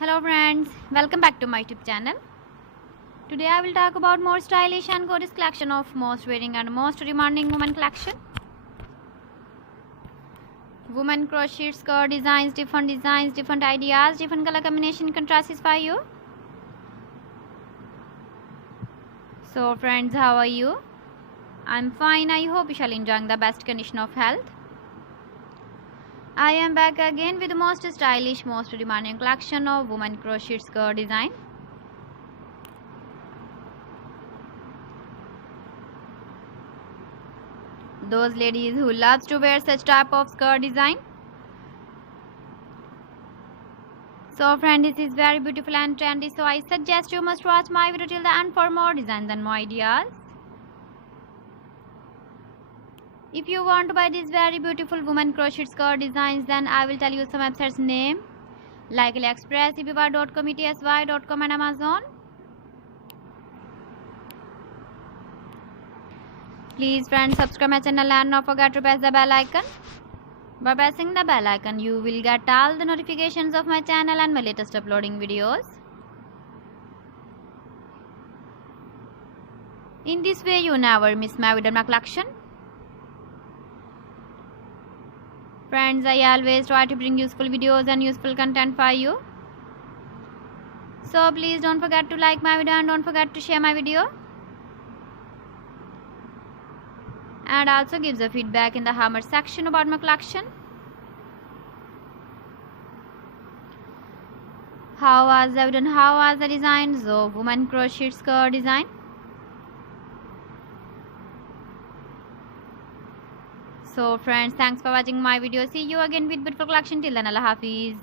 Hello friends, welcome back to my YouTube channel. Today I will talk about more stylish and gorgeous collection of most wearing and most demanding women collection. Women crochet skirt designs, different ideas, different color combination contrasts for you. So friends, how are you? I'm fine. I hope you shall enjoying the best condition of health. I am back again with the most stylish, most demanding collection of women crochet skirt design. Those ladies who loves to wear such type of skirt design. So friend, this is very beautiful and trendy, so I suggest you must watch my video till the end for more designs and more ideas. If you want to buy these very beautiful women crochet skirt designs, then I will tell you some websites name like AliExpress, eBay.com, ETSY.com and Amazon. Please friends, subscribe my channel and not forget to press the bell icon. By pressing the bell icon, you will get all the notifications of my channel and my latest uploading videos. In this way, you never miss my video collection. Friends, I always try to bring useful videos and useful content for you. So please don't forget to like my video and don't forget to share my video. And also give the feedback in the comment section about my collection. How was the video? How was the designs of women crochet skirt design? So friends, thanks for watching my video. See you again with beautiful collection. Till then, Allah Hafiz.